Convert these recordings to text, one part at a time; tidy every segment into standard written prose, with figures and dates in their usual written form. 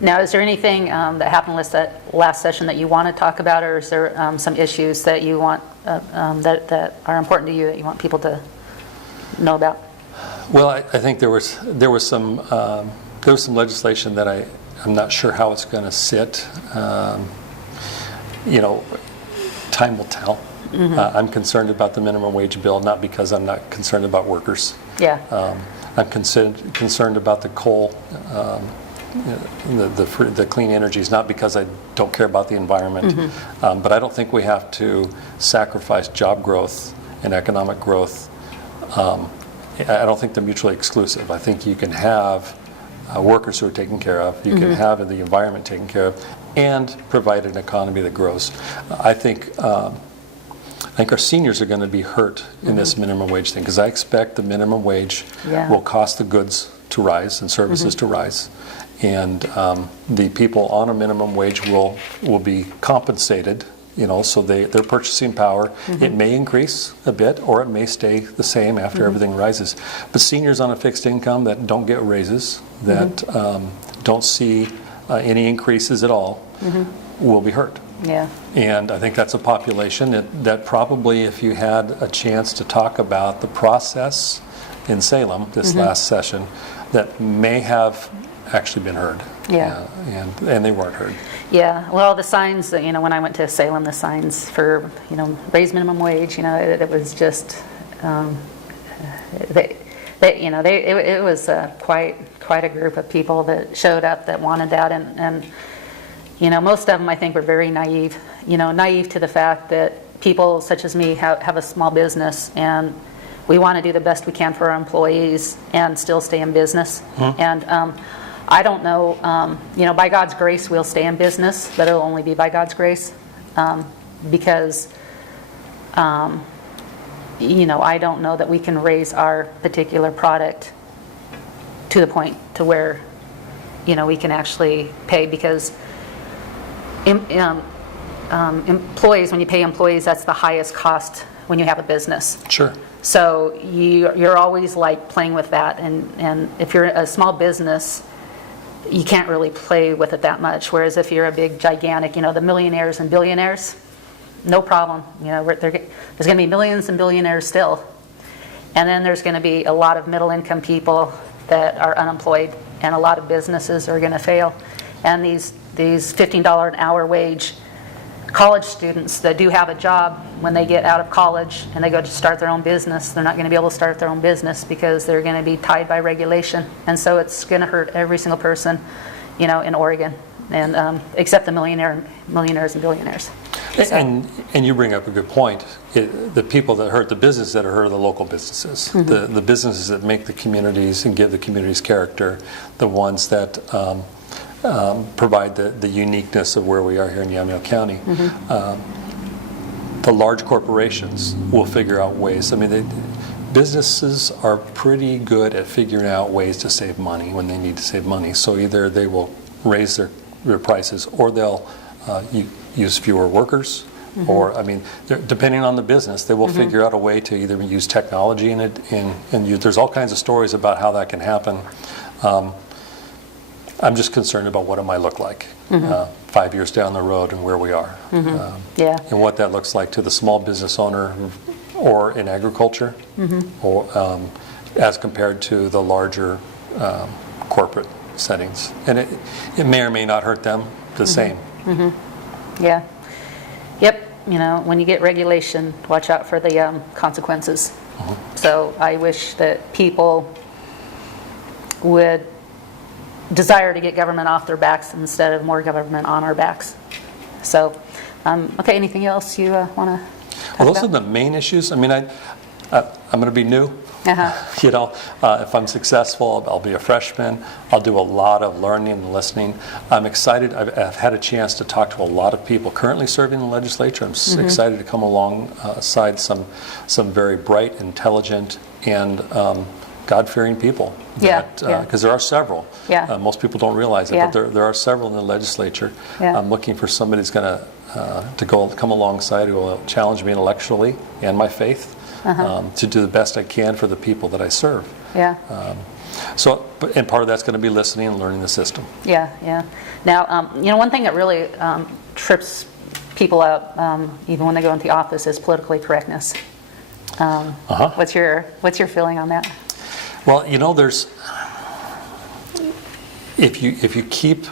Now, is there anything that happened last session that you want to talk about, or is there some issues that you want that are important to you that you want people to know about? Well, I think there was some legislation that I'm not sure how it's going to sit. Time will tell. I'm concerned about the minimum wage bill, not because I'm not concerned about workers. Yeah. I'm concerned about the coal, the clean energies, not because I don't care about the environment, but I don't think we have to sacrifice job growth and economic growth. I don't think they're mutually exclusive. I think you can have workers who are taken care of, you can have the environment taken care of, and provide an economy that grows. I think our seniors are going to be hurt in this minimum wage thing, because I expect the minimum wage will cost the goods to rise and services to rise, and the people on a minimum wage will be compensated. So their purchasing power, it may increase a bit, or it may stay the same after everything rises. But seniors on a fixed income that don't get raises, that don't see any increases at all, will be hurt. Yeah. And I think that's a population that probably, if you had a chance to talk about the process in Salem this last session, that may have actually been heard. Yeah. And they weren't heard. Yeah. Well, the signs, when I went to Salem, the signs for, raise minimum wage, it was just, it was quite a group of people that showed up that wanted that, and most of them, I think, were very naive. Naive to the fact that people such as me have a small business, and we want to do the best we can for our employees and still stay in business. And I don't know, by God's grace we'll stay in business, but it'll only be by God's grace, because I don't know that we can raise our particular product to the point to where we can actually pay, because employees, when you pay employees, that's the highest cost when you have a business. Sure. So you're always like playing with that, and if you're a small business, you can't really play with it that much. Whereas if you're a big, gigantic, the millionaires and billionaires, no problem. There's going to be millions and billionaires still, and then there's going to be a lot of middle-income people that are unemployed, and a lot of businesses are going to fail. And these $15 an hour wage college students that do have a job, when they get out of college and they go to start their own business, they're not going to be able to start their own business because they're going to be tied by regulation. And so it's going to hurt every single person, in Oregon, and except the millionaires and billionaires. So. And you bring up a good point. The people that hurt, the businesses that are hurt, are the local businesses, the businesses that make the communities and give the communities character, the ones that provide the uniqueness of where we are here in Yamhill County. The large corporations will figure out ways. I mean, businesses are pretty good at figuring out ways to save money when they need to save money. So either they will raise their prices, or they'll use fewer workers, or, depending on the business, they will figure out a way to either use technology in it, and there's all kinds of stories about how that can happen. I'm just concerned about what it might look like 5 years down the road and where we are. And what that looks like to the small business owner or in agriculture, or as compared to the larger corporate settings. And it may or may not hurt them the same. Yeah. Yep. When you get regulation, watch out for the consequences. So I wish that people would desire to get government off their backs instead of more government on our backs. So, okay, anything else you want to talk about? Those are the main issues. I'm going to be new. If I'm successful, I'll be a freshman. I'll do a lot of learning and listening. I'm excited. I've had a chance to talk to a lot of people currently serving in the legislature. I'm excited to come alongside some very bright, intelligent, and God-fearing people. Because there are several. Most people don't realize it, but there are several in the legislature. I'm looking for somebody who's going to come alongside, who will challenge me intellectually and my faith, to do the best I can for the people that I serve. So, and part of that's going to be listening and learning the system. Yeah, yeah. Now, one thing that really trips people out, even when they go into the office, is politically correctness. What's your feeling on that? Well, there's, if you keep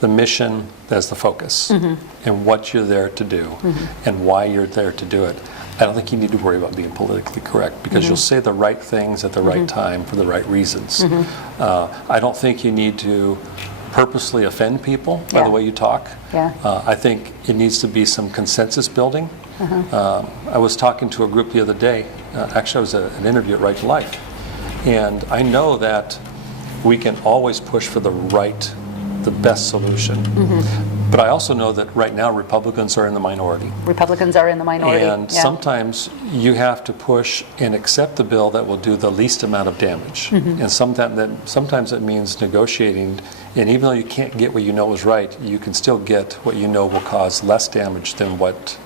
the mission as the focus and what you're there to do and why you're there to do it, I don't think you need to worry about being politically correct, because you'll say the right things at the right time for the right reasons. I don't think you need to purposely offend people by the way you talk. I think it needs to be some consensus building. I was talking to a group the other day. Actually, I was at an interview at Right to Life. And I know that we can always push for the best solution. But I also know that right now Republicans are in the minority. Republicans are in the minority. And sometimes you have to push and accept the bill that will do the least amount of damage. And sometimes it means negotiating. And even though you can't get what you know is right, you can still get what you know will cause less damage than what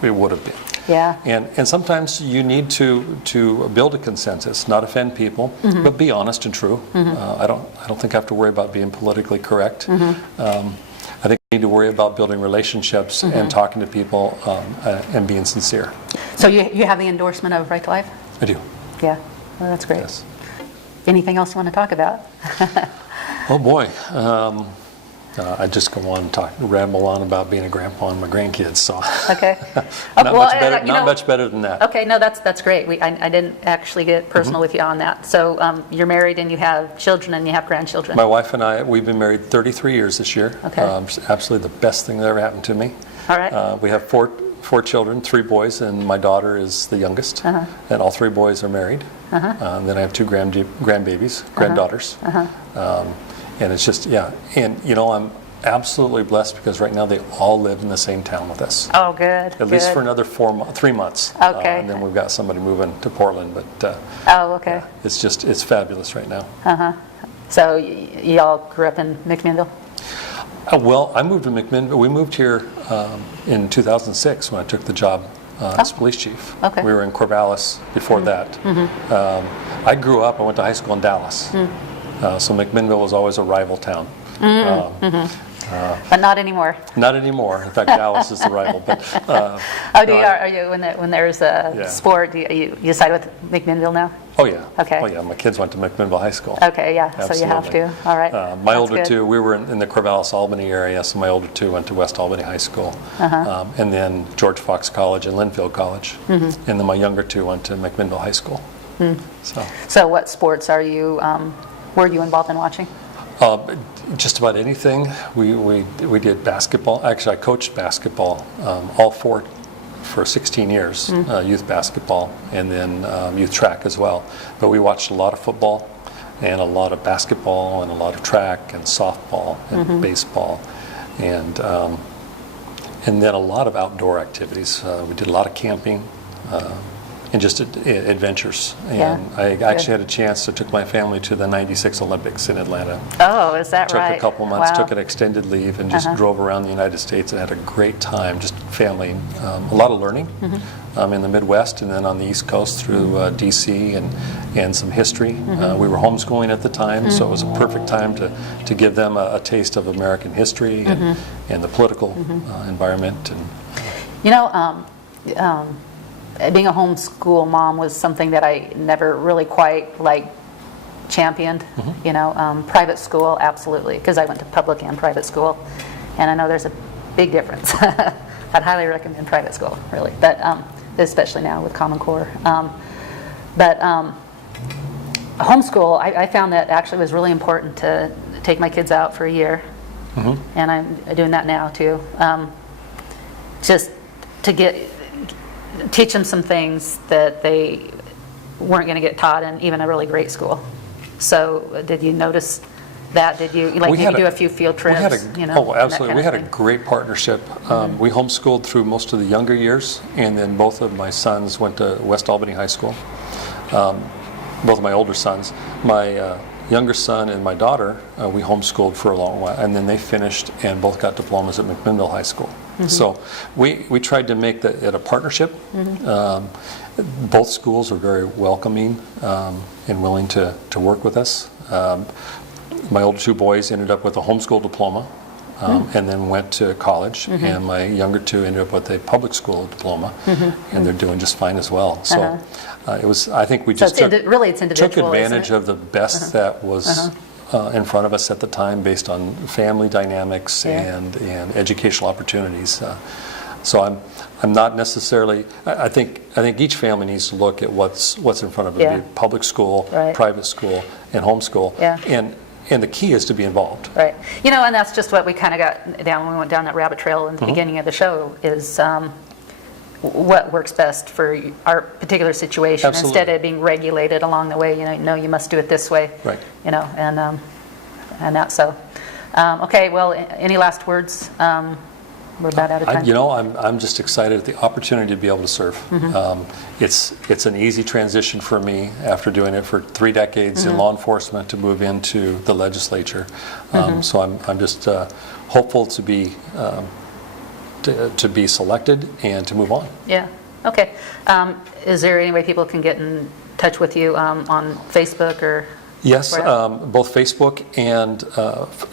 it would have been. Yeah. And sometimes you need to build a consensus, not offend people, but be honest and true. I don't think I have to worry about being politically correct. I think we need to worry about building relationships and talking to people and being sincere. So you have the endorsement of Right to Life? I do. Yeah. Well, that's great. Yes. Anything else you want to talk about? Oh boy. I just go on and ramble on about being a grandpa and my grandkids. So Okay. not much better than that. Okay, no, that's great. I didn't actually get personal with you on that. So you're married and you have children and you have grandchildren. My wife and I, we've been married 33 years this year. Okay. It's absolutely the best thing that ever happened to me. All right. We have four children, 3 boys, and my daughter is the youngest. And all 3 boys are married. Then I have 2 granddaughters. And it's just, and I'm absolutely blessed because right now they all live in the same town with us. Oh, good. At least for another 3 months. Okay. And then we've got somebody moving to Portland, but okay. It's fabulous right now. So you all grew up in McMinnville? Well, I moved to McMinnville. We moved here in 2006 when I took the job as police chief. Okay. We were in Corvallis before that. I grew up, I went to high school in Dallas. So McMinnville was always a rival town. But not anymore. Not anymore. In fact, Dallas is the rival. But are you when there's a sport? Do you side with McMinnville now? Oh yeah. Okay. Oh yeah. My kids went to McMinnville High School. Okay. Yeah. Absolutely. So you have to. All right. My That's older good. 2, we were in the Corvallis, Albany area. So my older 2 went to West Albany High School, and then George Fox College and Linfield College, and then my younger 2 went to McMinnville High School. So what sports were you involved in watching? Just about anything. We did basketball. Actually, I coached basketball, all 4 for 16 years, youth basketball, and then youth track as well. But we watched a lot of football, and a lot of basketball, and a lot of track, and softball, and baseball, and then a lot of outdoor activities. We did a lot of camping. And just adventures. And I actually had a chance. I took my family to the '96 Olympics in Atlanta. Oh, is that right? Took a couple months, Wow. took an extended leave, and just drove around the United States and had a great time, just family. A lot of learning in the Midwest, and then on the East Coast through D.C. and some history. We were homeschooling at the time, so it was a perfect time to give them a taste of American history and the political environment. And being a homeschool mom was something that I never really quite championed. Private school, absolutely, because I went to public and private school, and I know there's a big difference. I'd highly recommend private school, really, but especially now with Common Core. But homeschool, I found that actually was really important to take my kids out for a year, and I'm doing that now too. Just to teach them some things that they weren't going to get taught in even a really great school. So did you notice that? Did you do a few field trips? Oh, absolutely. We had a great partnership. We homeschooled through most of the younger years, and then both of my sons went to West Albany High School. Both of my older sons. My younger son and my daughter, we homeschooled for a long while, and then they finished and both got diplomas at McMinnville High School. So we tried to make it a partnership. Both schools are very welcoming and willing to work with us. My older two boys ended up with a homeschool diploma and then went to college, and my younger two ended up with a public school diploma, and they're doing just fine as well. So it was, I think we just it's individual, took advantage isn't it? of the best that was in front of us at the time, based on family dynamics and educational opportunities. So I'm not necessarily. I think each family needs to look at what's in front of them: public school, private school, and homeschool. And the key is to be involved. Right. You know, and that's just what we kind of got down when we went down that rabbit trail in the beginning of the show, is what works best for our particular situation. Absolutely. Instead of being regulated along the way. You know, no, you must do it this way. Right. You know, and that so. Okay. Well, any last words? We're about out of time. You know, I'm just excited at the opportunity to be able to serve. It's an easy transition for me after doing it for 3 decades in law enforcement to move into the legislature. So I'm just hopeful to be selected and to move on. Yeah. Okay. Is there any way people can get in touch with you on Facebook or? Yes, both Facebook and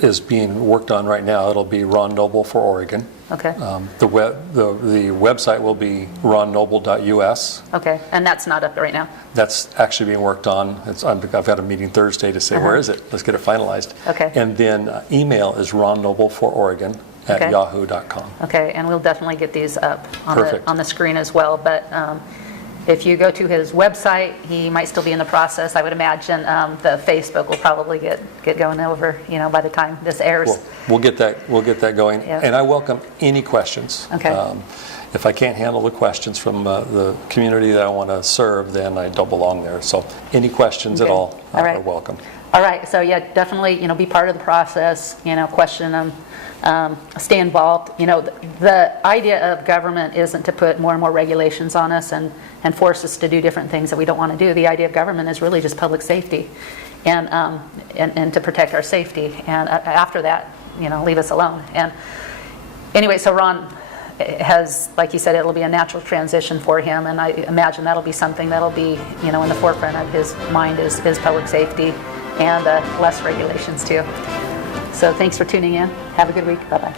is being worked on right now. It'll be Ron Noble for Oregon. Okay. The website will be ronnoble.us. Okay, and that's not up right now? That's actually being worked on. I've got a meeting Thursday to say, where is it? Let's get it finalized. Okay. And then email is ronnoble4oregon@yahoo.com. Okay, and we'll definitely get these up Perfect. on the screen as well. But if you go to his website, he might still be in the process. I would imagine the Facebook will probably get going over, you know, by the time this airs. We'll get that going. Yeah. And I welcome any questions. Okay. If I can't handle the questions from the community that I want to serve, then I don't belong there. So any questions at all are welcome. All right. So yeah, definitely, you know, be part of the process. You know, question them. Stay involved. You know, the idea of government isn't to put more and more regulations on us and force us to do different things that we don't want to do. The idea of government is really just public safety, and to protect our safety. And after that, you know, leave us alone. And anyway, so Ron has, like you said, it'll be a natural transition for him, and I imagine that'll be something that'll be, you know, in the forefront of his mind is public safety and less regulations too. So thanks for tuning in. Have a good week. Bye-bye.